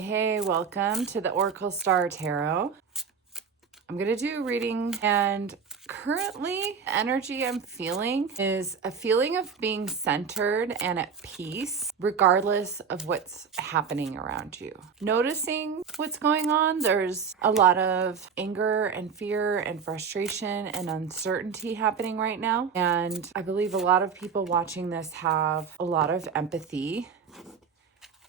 Hey, welcome to the Oracle Star Tarot. I'm going to do a reading, and currently the energy I'm feeling is a feeling of being centered and at peace, regardless of what's happening around you. Noticing what's going on, there's a lot of anger and fear and frustration and uncertainty happening right now. And I believe a lot of people watching this have a lot of empathy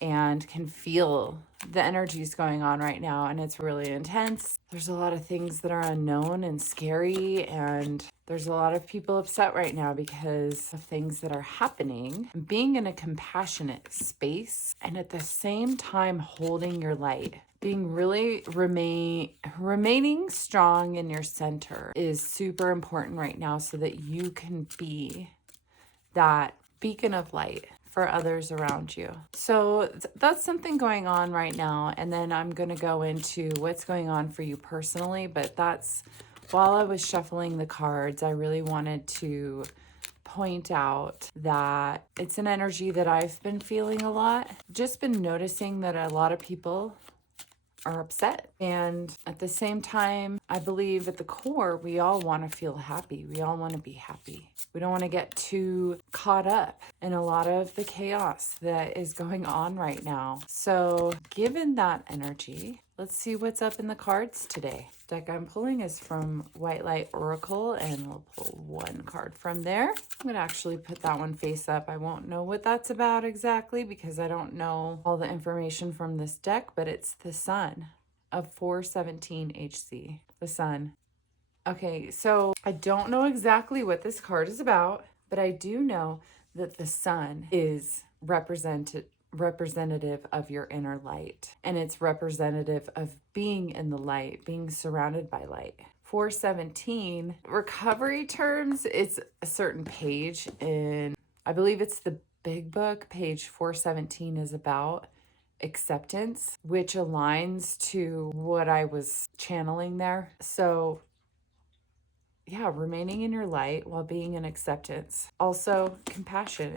and can feel the energies going on right now, and it's really intense. There's a lot of things that are unknown and scary, and there's a lot of people upset right now because of things that are happening. Being in a compassionate space and at the same time holding your light, being really remaining strong in your center is super important right now so that you can be that beacon of light for others around you. So that's something going on right now. And then I'm going to go into what's going on for you personally. But that's, while I was shuffling the cards, I really wanted to point out that it's an energy that I've been feeling a lot. Just been noticing that a lot of people are upset. And at the same time, I believe at the core, we all want to feel happy. We all want to be happy. We don't want to get too caught up in a lot of the chaos that is going on right now. So given that energy, let's see what's up in the cards today. The deck I'm pulling is from White Light Oracle, and we'll pull one card from there. I'm going to actually put that one face up. I won't know what that's about exactly because I don't know all the information from this deck, but it's the Sun of 417 HC. The Sun. Okay, so I don't know exactly what this card is about, but I do know that the Sun is representative of your inner light, and it's representative of being in the light, being surrounded by light. 417 recovery terms, it's a certain page in, I believe it's the big book. Page 417 is about acceptance, which aligns to what I was channeling there. So yeah, remaining in your light while being in acceptance. Also, compassion.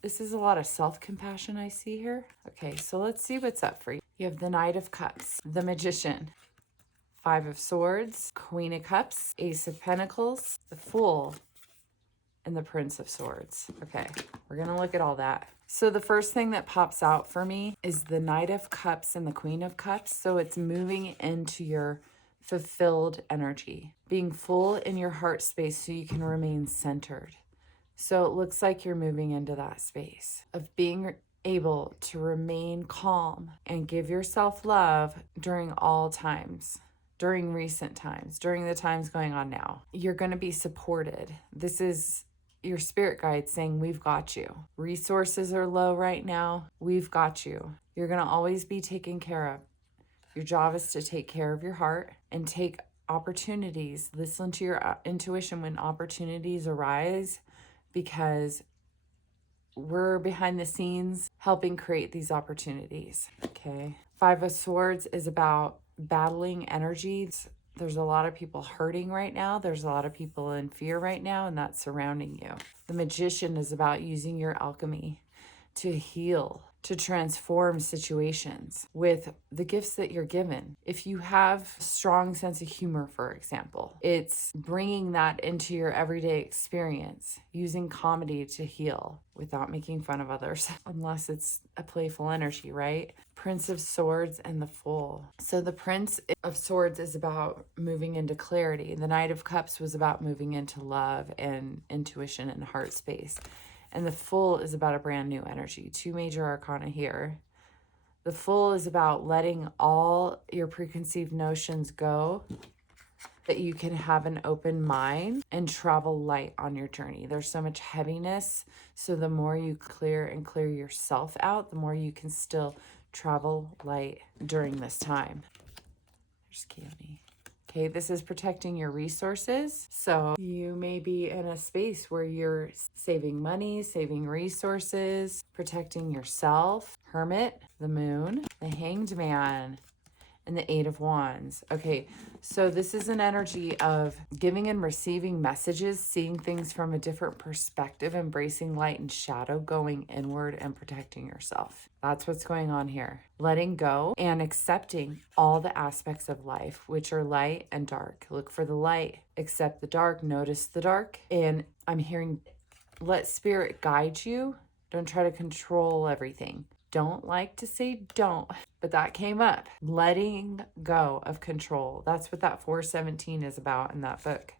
This is a lot of self-compassion I see here. Okay, so let's see what's up for you. You have the Knight of Cups, the Magician, Five of Swords, Queen of Cups, Ace of Pentacles, the Fool, and the Prince of Swords. Okay, we're going to look at all that. So the first thing that pops out for me is the Knight of Cups and the Queen of Cups. So it's moving into your fulfilled energy, being full in your heart space so you can remain centered. So it looks like you're moving into that space of being able to remain calm and give yourself love during all times, during recent times, during the times going on now. You're going to be supported. This is your spirit guide saying, we've got you. Resources are low right now. We've got you. You're going to always be taken care of. Your job is to take care of your heart and take opportunities. Listen to your intuition when opportunities arise, because we're behind the scenes helping create these opportunities. Okay. Five of Swords is about battling energies. There's a lot of people hurting right now. There's a lot of people in fear right now, and that's surrounding you. The Magician is about using your alchemy to heal, to transform situations with the gifts that you're given. If you have a strong sense of humor, for example, it's bringing that into your everyday experience, using comedy to heal without making fun of others, unless it's a playful energy, right? Prince of Swords and the Fool. So the Prince of Swords is about moving into clarity. The Knight of Cups was about moving into love and intuition and heart space. And the Fool is about a brand new energy. Two major arcana here. The Fool is about letting all your preconceived notions go, that you can have an open mind and travel light on your journey. There's so much heaviness. So the more you clear yourself out, the more you can still travel light during this time. There's Keone. Okay, this is protecting your resources. So you may be in a space where you're saving money, saving resources, protecting yourself. Hermit, the Moon, the Hanged Man, and the Eight of Wands. Okay, so this is an energy of giving and receiving messages, seeing things from a different perspective, embracing light and shadow, going inward and protecting yourself. That's what's going on here. Letting go and accepting all the aspects of life, which are light and dark. Look for the light, accept the dark, notice the dark. And I'm hearing, let spirit guide you. Don't try to control everything. Don't like to say don't, but that came up. Letting go of control. That's what that 417 is about in that book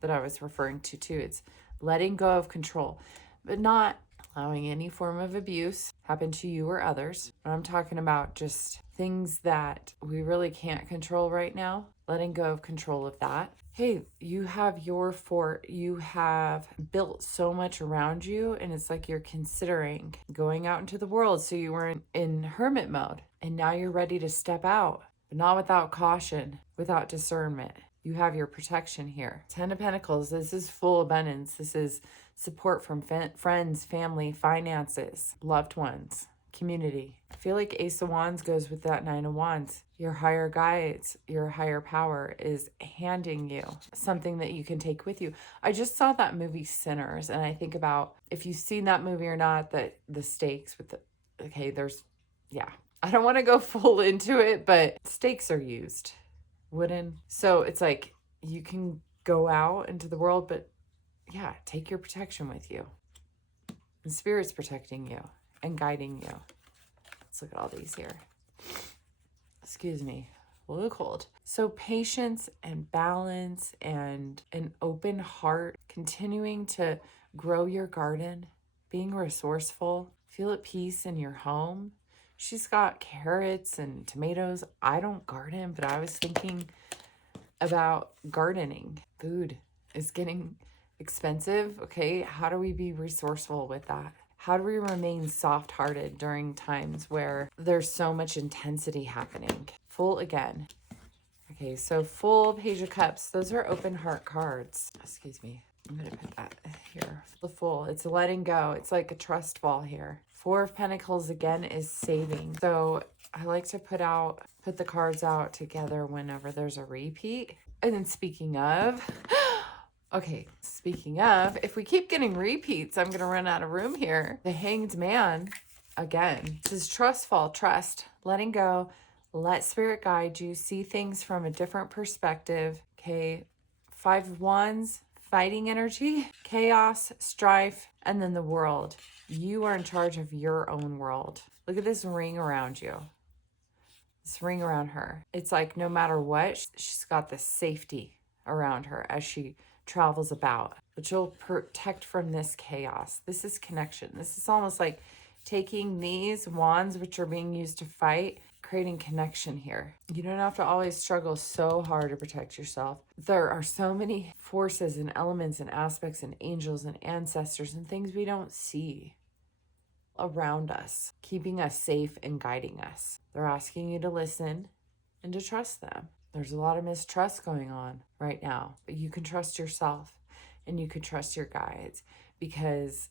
that I was referring to too. It's letting go of control, but not allowing any form of abuse happen to you or others. But I'm talking about just things that we really can't control right now. Letting go of control of that. Hey, you have your fort, you have built so much around you, and it's like you're considering going out into the world. So you were in hermit mode, and now you're ready to step out, but not without caution, without discernment. You have your protection here. 10 of Pentacles, this is full abundance. This is support from friends, family, finances, loved ones, community. I feel like Ace of Wands goes with that 9 of Wands. Your higher guides, your higher power is handing you something that you can take with you. I just saw that movie Sinners, and I think about, if you've seen that movie or not, that the stakes with the, okay, there's, yeah. I don't want to go full into it, but stakes are used. Wooden. So it's like you can go out into the world, but yeah, take your protection with you. And Spirit's protecting you and guiding you. Let's look at all these here. Excuse me, a little cold. So patience and balance and an open heart, continuing to grow your garden, being resourceful, feel at peace in your home. She's got carrots and tomatoes. I don't garden, but I was thinking about gardening. Food is getting expensive. Okay, how do we be resourceful with that? How do we remain soft-hearted during times where there's so much intensity happening? Full again. Okay, so full Page of Cups. Those are open heart cards. Excuse me. I'm going to put that here. The Fool. It's letting go. It's like a trust fall here. 4 of Pentacles again is saving. So I like to put the cards out together whenever there's a repeat. And then speaking of, okay, speaking of, if we keep getting repeats, I'm going to run out of room here. The Hanged Man, again, this is trust fall, trust, letting go, let spirit guide you, see things from a different perspective. Okay, 5 of Wands, fighting energy, chaos, strife, and then the world. You are in charge of your own world. Look at this ring around you. This ring around her. It's like no matter what, she's got this safety around her as she travels about, but you'll protect from this chaos. This is connection. This is almost like taking these wands, which are being used to fight, creating connection here. You don't have to always struggle so hard to protect yourself. There are so many forces and elements and aspects and angels and ancestors and things we don't see around us, keeping us safe and guiding us. They're asking you to listen and to trust them. There's a lot of mistrust going on right now, but you can trust yourself and you can trust your guides, because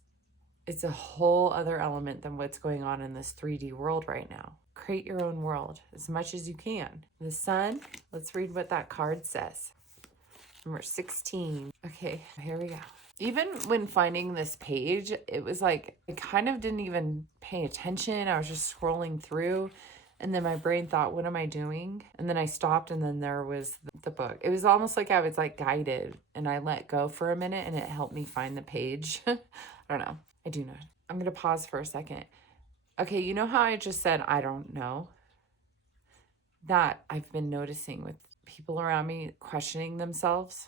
it's a whole other element than what's going on in this 3D world right now. Create your own world as much as you can. The Sun, let's read what that card says. Number 16. Okay, here we go. Even when finding this page, it was like, I kind of didn't even pay attention. I was just scrolling through. And then my brain thought, what am I doing? And then I stopped, and then there was the book. It was almost like I was like guided, and I let go for a minute, and it helped me find the page. I don't know. I do know. I'm going to pause for a second. Okay, you know how I just said, I don't know? That I've been noticing with people around me questioning themselves,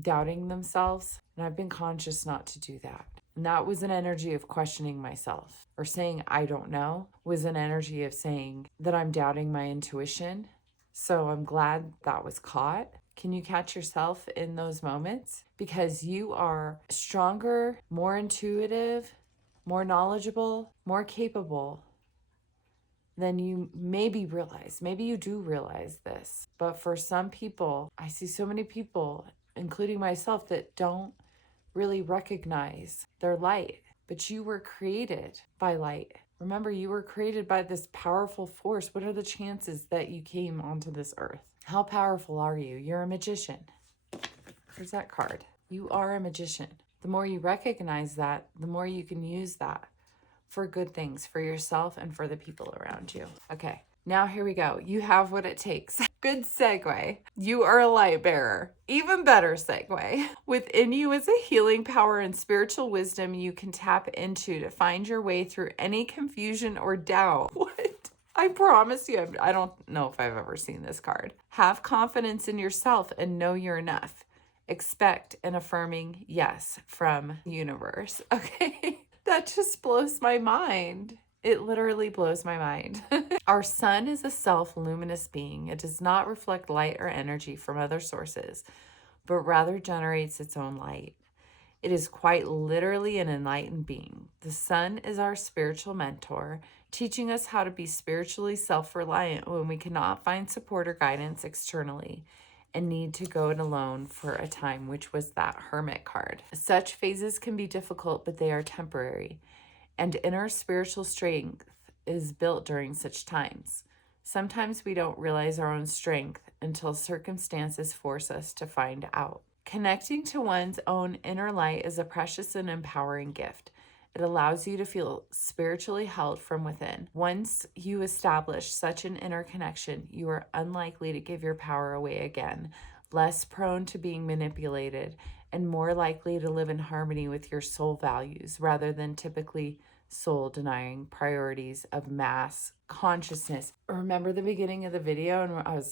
doubting themselves. And I've been conscious not to do that. And that was an energy of questioning myself, or saying, I don't know, was an energy of saying that I'm doubting my intuition. So I'm glad that was caught. Can you catch yourself in those moments? Because you are stronger, more intuitive, more knowledgeable, more capable than you maybe realize. Maybe you do realize this. But for some people, I see so many people, including myself, that don't really recognize their light. But you were created by light. Remember, you were created by this powerful force. What are the chances that you came onto this earth? How powerful are you? You're a magician. Here's that card. You are a magician. The more you recognize that, the more you can use that for good things for yourself and for the people around you. Okay, now here we go. You have what it takes. Good segue. You are a light bearer. Even better segue. Within you is a healing power and spiritual wisdom you can tap into to find your way through any confusion or doubt. What? I promise you, I don't know if I've ever seen this card. Have confidence in yourself and know you're enough. Expect an affirming yes from the universe. Okay, that just blows my mind. It literally blows my mind. Our sun is a self-luminous being. It does not reflect light or energy from other sources, but rather generates its own light. It is quite literally an enlightened being. The sun is our spiritual mentor, teaching us how to be spiritually self-reliant when we cannot find support or guidance externally and need to go it alone for a time, which was that hermit card. Such phases can be difficult, but they are temporary, and inner spiritual strength is built during such times. Sometimes we don't realize our own strength until circumstances force us to find out. Connecting to one's own inner light is a precious and empowering gift. It allows you to feel spiritually held from within. Once you establish such an inner connection, you are unlikely to give your power away again, less prone to being manipulated, and more likely to live in harmony with your soul values rather than typically soul-denying priorities of mass consciousness. Remember the beginning of the video, and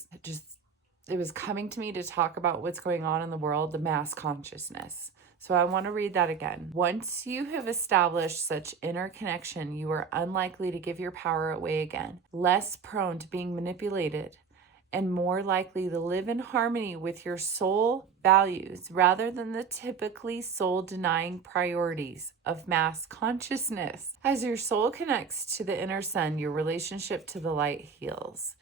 it was coming to me to talk about what's going on in the world, the mass consciousness. So I want to read that again. Once you have established such inner connection, you are unlikely to give your power away again, less prone to being manipulated, and more likely to live in harmony with your soul values rather than the typically soul-denying priorities of mass consciousness. As your soul connects to the inner sun, your relationship to the light heals.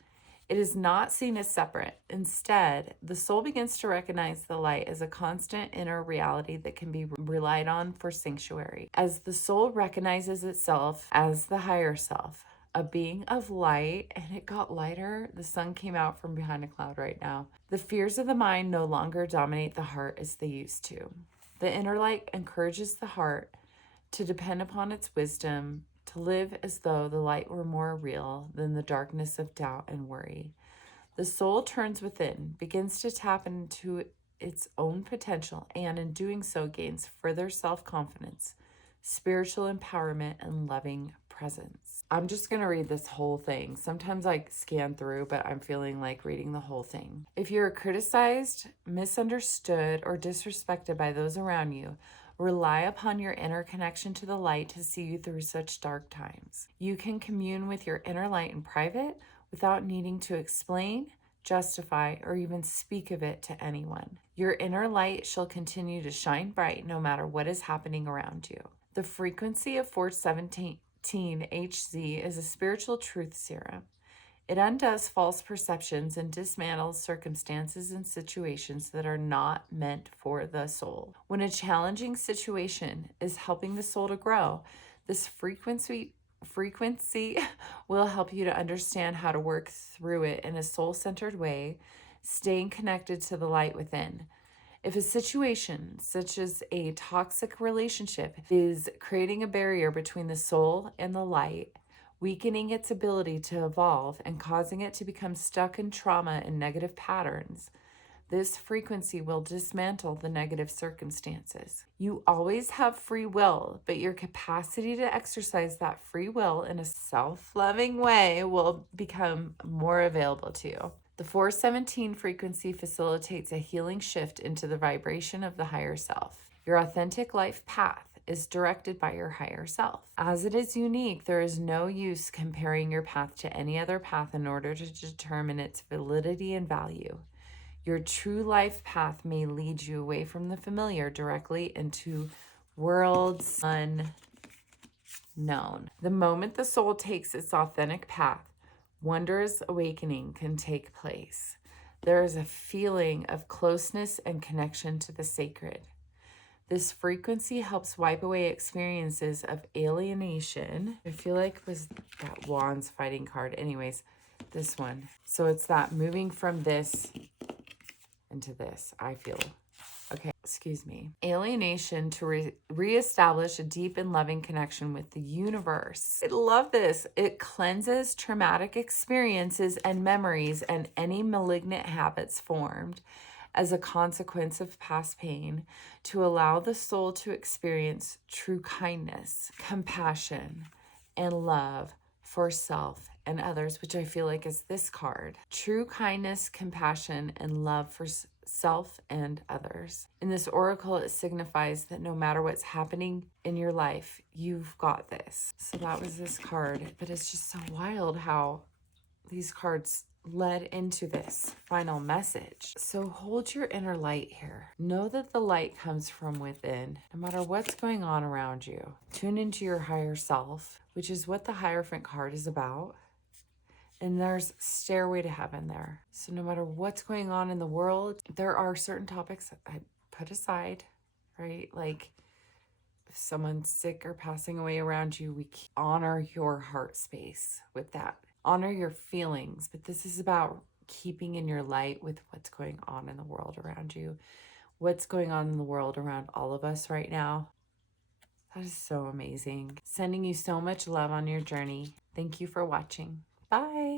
It is not seen as separate. Instead, the soul begins to recognize the light as a constant inner reality that can be relied on for sanctuary. As the soul recognizes itself as the higher self, a being of light, and it got lighter. The sun came out from behind a cloud right now. The fears of the mind no longer dominate the heart as they used to. The inner light encourages the heart to depend upon its wisdom, to live as though the light were more real than the darkness of doubt and worry. The soul turns within, begins to tap into its own potential, and in doing so gains further self-confidence, spiritual empowerment, and loving presence. I'm just going to read this whole thing. Sometimes I scan through, but I'm feeling like reading the whole thing. If you're criticized, misunderstood, or disrespected by those around you, rely upon your inner connection to the light to see you through such dark times. You can commune with your inner light in private without needing to explain, justify, or even speak of it to anyone. Your inner light shall continue to shine bright no matter what is happening around you. The frequency of 417 HZ is a spiritual truth serum. It undoes false perceptions and dismantles circumstances and situations that are not meant for the soul. When a challenging situation is helping the soul to grow, this frequency will help you to understand how to work through it in a soul-centered way, staying connected to the light within. If a situation, such as a toxic relationship, is creating a barrier between the soul and the light, weakening its ability to evolve and causing it to become stuck in trauma and negative patterns, this frequency will dismantle the negative circumstances. You always have free will, but your capacity to exercise that free will in a self-loving way will become more available to you. The 417 frequency facilitates a healing shift into the vibration of the higher self. Your authentic life path is directed by your higher self. As it is unique, there is no use comparing your path to any other path in order to determine its validity and value. Your true life path may lead you away from the familiar directly into worlds unknown. The moment the soul takes its authentic path, wondrous awakening can take place. There is a feeling of closeness and connection to the sacred. This frequency helps wipe away experiences of alienation. I feel like it was that Wands fighting card. Anyways, this one. So it's that moving from this into this, I feel. Okay, excuse me. Alienation to reestablish a deep and loving connection with the universe. I love this. It cleanses traumatic experiences and memories and any malignant habits formed as a consequence of past pain to allow the soul to experience true kindness, compassion, and love for self and others, which I feel like is this card. True kindness, compassion, and love for self and others. In this oracle, it signifies that no matter what's happening in your life, you've got this. So that was this card, but it's just so wild how these cards led into this final message. So hold your inner light here. Know that the light comes from within, no matter what's going on around you. Tune into your higher self, which is what the Hierophant card is about. And there's Stairway to Heaven there. So no matter what's going on in the world, there are certain topics that I put aside, right? Like if someone's sick or passing away around you, we honor your heart space with that. Honor your feelings, but this is about keeping in your light with what's going on in the world around you. What's going on in the world around all of us right now. That is so amazing. Sending you so much love on your journey. Thank you for watching. Bye.